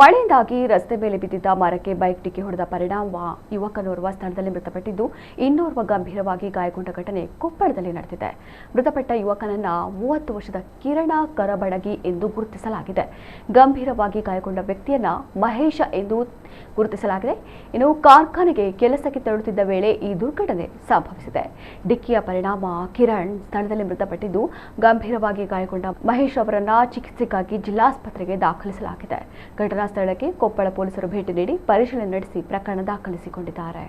ಮಳೆಯಿಂದಾಗಿ ರಸ್ತೆ ಮೇಲೆ ಬಿದ್ದಿದ್ದ ಮರಕ್ಕೆ ಬೈಕ್ ಡಿಕ್ಕಿ ಹೊಡೆದ ಪರಿಣಾಮ ಯುವಕನೋರ್ವ ಸ್ಥಳದಲ್ಲಿ ಮೃತಪಟ್ಟಿದ್ದು, ಇನ್ನೋರ್ವ ಗಂಭೀರವಾಗಿ ಗಾಯಗೊಂಡ ಘಟನೆ ಕೊಪ್ಪಳದಲ್ಲಿ ನಡೆದಿದೆ. ಮೃತಪಟ್ಟ ಯುವಕನನ್ನ 30 ವರ್ಷದ ಕಿರಣ ಕರಬಡಗಿ ಎಂದು ಗುರುತಿಸಲಾಗಿದೆ. ಗಂಭೀರವಾಗಿ ಗಾಯಗೊಂಡ ವ್ಯಕ್ತಿಯನ್ನ ಮಹೇಶ ಎಂದು ಗುರುತಿಸಲಾಗಿದೆ. ಇನ್ನು ಕಾರ್ಖಾನೆಗೆ ಕೆಲಸಕ್ಕೆ ತೆರಳುತ್ತಿದ್ದ ವೇಳೆ ಈ ದುರ್ಘಟನೆ ಸಂಭವಿಸಿದೆ. ಡಿಕ್ಕಿಯ ಪರಿಣಾಮ ಕಿರಣ್ ಸ್ಥಳದಲ್ಲಿ ಮೃತಪಟ್ಟಿದ್ದು, ಗಂಭೀರವಾಗಿ ಗಾಯಗೊಂಡ ಮಹೇಶ್ ಅವರನ್ನ ಚಿಕಿತ್ಸೆಗಾಗಿ ಜಿಲ್ಲಾಸ್ಪತ್ರೆಗೆ ದಾಖಲಿಸಲಾಗಿದೆ. ಘಟನಾ ಸ್ಥಳಕ್ಕೆ ಕೊಪ್ಪಳ ಪೊಲೀಸರು ಭೇಟಿ ನೀಡಿ ಪರಿಶೀಲನೆ ನಡೆಸಿ ಪ್ರಕರಣ ದಾಖಲಿಸಿಕೊಂಡಿದ್ದಾರೆ.